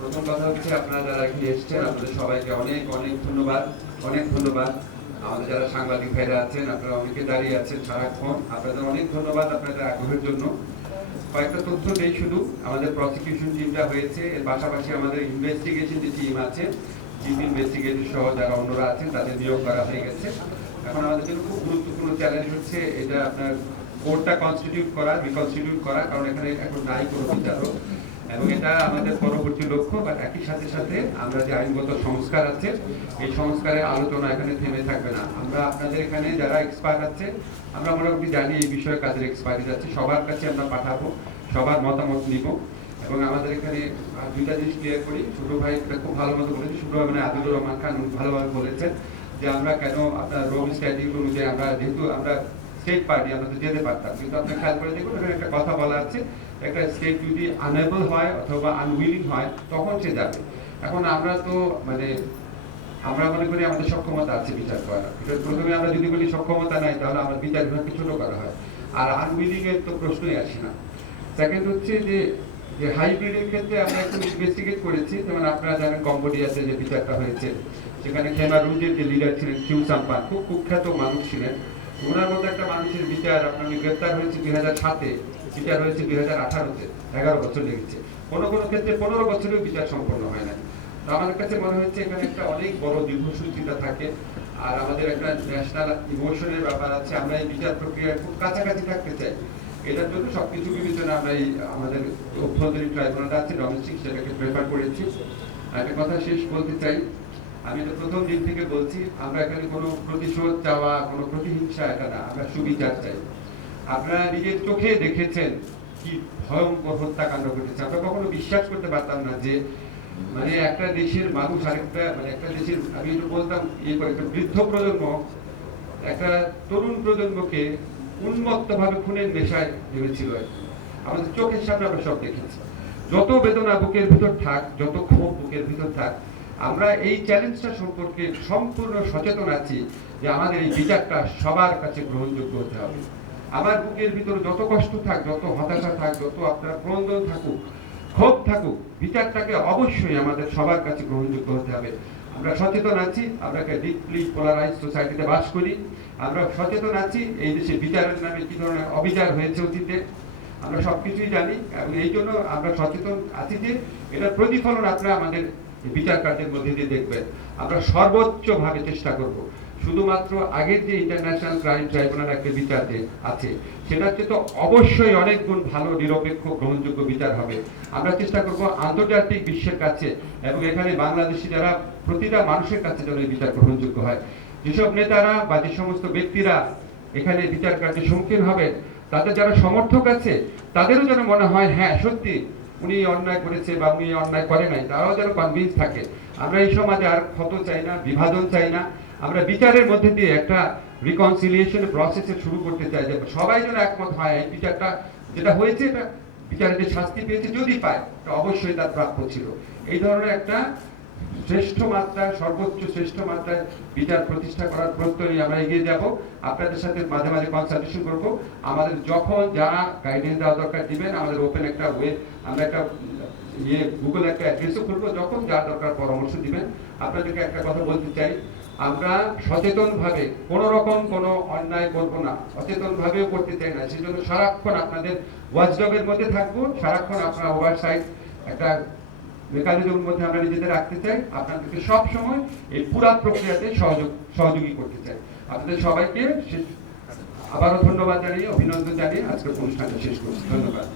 প্রথম কথা হচ্ছে আপনারা যারা এখানে এসেছেন আপনাদের সবাইকে অনেক অনেক ধন্যবাদ। অনেক ধন্যবাদ। আমাদের যারা সাংবাদিক ভাইরা আছেন আপনারা অনেকে দাঁড়িয়ে আছেন সারাক্ষণ, আপনাদের অনেক ধন্যবাদ আপনাদের আগ্রহের জন্য। কয়েকটা তথ্য নেই, শুধু আমাদের প্রসিকিউশন টিমটা হয়েছে, এর পাশাপাশি আমাদের ইনভেস্টিগেশন যে টিম আছে, চিফ ইনভেস্টিগেটর সহ যারা অন্যরা আছেন তাদের নিয়োগ করা হয়ে গেছে। এখন আমাদের জন্য খুব গুরুত্বপূর্ণ চ্যালেঞ্জ হচ্ছে এটা আপনার কোর্টটা কনস্টিটিউট করা, রিকনস্টিটিউট করা, কারণ এখানে এখন নাই কোনো বিচারক, এবং এটা আমাদের পরবর্তী লক্ষ্য। বাট একই সাথে সাথে আমরা যে আইনগত সংস্কার আছে এই সংস্কারের আলোচনা এখানে থেমে থাকবে না। আমরা আপনাদের এখানে যারা এক্সপার্ট আছে আমরা মোটামুটি জানি এই বিষয়ে কাজের এক্সপার্টিস আছে, সবার কাছে আমরা পাঠাবো, সবার মতামত নিব। এবং আমাদের এখানে দুইটা জিনিস ক্লিয়ার করি, ছোট ভাই খুব ভালো মতো বলেছে, ছোট ভাই মানে আদিলুর রহমান খান ভালোভাবে বলেছেন যে আমরা কেন আপনার রোম স্ট্যাটিউট অনুযায়ী আমরা যেহেতু আমরা স্টেট পার্টি আমরা তো যেতে পারতাম, কিন্তু আপনি খেয়াল করে দেখুন এখানে একটা কথা বলা আছে, একটা স্টেট যদি আনএবল হয় অথবা আনউইলিং হয় তখন সে যাবে। এখন আমরা তো মানে আমরা মনে করি আমাদের সক্ষমতা আছে বিচার করার। প্রথমে আমরা যদি বলি সক্ষমতা নাই তাহলে আমার বিচার বিভাগকে ছোট করা হয়, আর আনউইলিং এর তো প্রশ্নই আসে না। সেকেন্ড হচ্ছে যে হাইব্রিডের ক্ষেত্রে আমরা একটু ইনভেস্টিগেট করেছি, যেমন আপনারা জানেন কম্বোডিয়াতে যে বিচারটা হয়েছে সেখানে খেমা রুজের যে লিডার ছিলেন কিউ সাম্পান, খুব কুখ্যাত মানুষ ছিলেন, ওনার মতো একটা মানুষের বিচার আপনার গ্রেপ্তার হয়েছে 2007-এ, বিচার হয়েছে 2018-তে, 11 বছর লেগেছে। কোনো কোনো ক্ষেত্রে 15 বছরেও বিচার সম্পন্ন হয় না। তো আমাদের কাছে মনে হচ্ছে এখানে একটা অনেক বড় দীর্ঘসূত্রিতা থাকে, আর আমাদের একটা ন্যাশনাল ইমোশনের ব্যাপার আছে, আমরা এই বিচার প্রক্রিয়ায় খুব কাছাকাছি থাকতে চাই। এটার জন্য সবকিছু বিবেচনা আমরা এই আমাদের অভ্যন্তরীণ ট্রাইব্যুনালটা আছে ডোমেস্টিক, সেটাকে প্রেফার করেছি। একটা কথা শেষ বলতে চাই, আমি তো প্রথম দিন থেকে বলছি আমরা এখানে কোনো প্রতিশোধ চাওয়া, কোনো প্রতিহিংসা এটা না, আমরা সুবিচার চাই। আপনারা নিজের চোখে দেখেছেন কি ভয়ঙ্কর হত্যাকাণ্ড ঘটেছে। আমরা কখনো বিশ্বাস করতে পারতাম না যে মানে একটা দেশের মানুষ আরেকটা মানে একটা দেশের, আমি একটু বলতাম একটা বৃদ্ধ প্রজন্ম একটা তরুণ প্রজন্মকে উন্মত্ত ভাবে খুনের নেশায় ভেবেছিল। আমাদের চোখের সামনে আমরা সব দেখেছি। যত বেদনা বুকের ভিতর থাক, যত ক্ষোভ বুকের ভিতর থাক, আমরা এই চ্যালেঞ্জটা সম্পর্কে সম্পূর্ণ সচেতন আছি যে আমাদের এই বিচারটা সবার কাছে গ্রহণযোগ্য হতে হবে। আমার বুকের ভিতর যত কষ্ট থাক, যত হতাশা থাক, যত আপনার ক্রন্দন থাকুক, ক্ষোভ থাকুক, বিচারটাকে অবশ্যই আমাদের সবার কাছে গ্রহণযোগ্য হতে হবে। আমরা সচেতন আছি, আমরা একটা ডিপলি পোলারাইজ সোসাইটিতে বাস করি। আমরা সচেতন আছি এই দেশে বিচারের নামে কি ধরনের অবিচার হয়েছে অতীতে, আমরা সবকিছুই জানি, এবং এই জন্য আমরা সচেতন আছি যে এটার প্রতিফলন আপনারা আমাদের বিচার কার্যের মধ্যে দিয়ে দেখবেন। আমরা সর্বোচ্চ ভাবে চেষ্টা করব শুধুমাত্র আগের যে ইন্টারন্যাশনাল ক্রাইম ট্রাইব্যুনাল একটা বিচার যে আছে সেটার চেয়ে তো অবশ্যই অনেক গুণ ভালো, নিরপেক্ষ, গ্রহণযোগ্য বিচার হবে। আমরা চেষ্টা করব আন্তর্জাতিক বিশ্বের কাছে এবং এখানে বাংলাদেশি যারা প্রতিটা মানুষের কাছে যেন এই বিচার গ্রহণযোগ্য হয়। যেসব নেতারা বা যে সমস্ত ব্যক্তিরা এখানে বিচার কার্যের সম্মুখীন হবে, তাদের যারা সমর্থক আছে তাদেরও যেন মনে হয় হ্যাঁ সত্যি উনি অন্যায় করেছে বা উনি অন্যায় করে নাই, তারাও যেন কনভিন্স থাকে। আমরা এই সমাজে আর ক্ষত চাই না, বিভাজন চাই না। আমরা বিচারের মধ্যে দিয়ে একটা রিকনসিলিয়েশন প্রসেসে শুরু করতে চাই, যে সবাই যেন একমত হয় এই বিচারটা যেটা হয়েছে, এটা বিচারে যে শাস্তি পেয়েছে যদি পায় তা অবশ্যই তার প্রাপ্য ছিল। এই ধরনের একটা শ্রেষ্ঠ মাত্রায়, সর্বোচ্চ শ্রেষ্ঠ মাত্রায় বিচার প্রতিষ্ঠা করার প্রত্যয় নিয়ে আমরা এগিয়ে যাব। আপনাদের সাথে মাঝে মাঝে কনসালটেশন করব। আমাদের যখন যা গাইডেন্স দেওয়া দরকার দিবেন, আমাদের ওপেন একটা ওয়ে, আমরা একটা গুগল একটা অ্যাড্রেসও খুলবো, যখন যা দরকার পরামর্শ দিবেন। আপনাদেরকে একটা কথা বলতে চাই, আমরা সচেতন ভাবে কোন রকম কোনো অন্যায় করব না, সচেতন ভাবেও করতে চাই না। সেজন্য সারাক্ষণ আপনাদের ওয়াচডগের মধ্যে থাকবো, সারাক্ষণ আপনারা ওভারসাইট একটা মেকানিজমের মধ্যে আমরা নিজেদের রাখতে চাই। আপনাদেরকে সব সময় এই পুরা প্রক্রিয়াতে সহযোগী করতে চাই। আপনাদের সবাইকে আবারও ধন্যবাদ জানিয়ে, অভিনন্দন জানিয়ে আজকের অনুষ্ঠানটা শেষ করছি। ধন্যবাদ।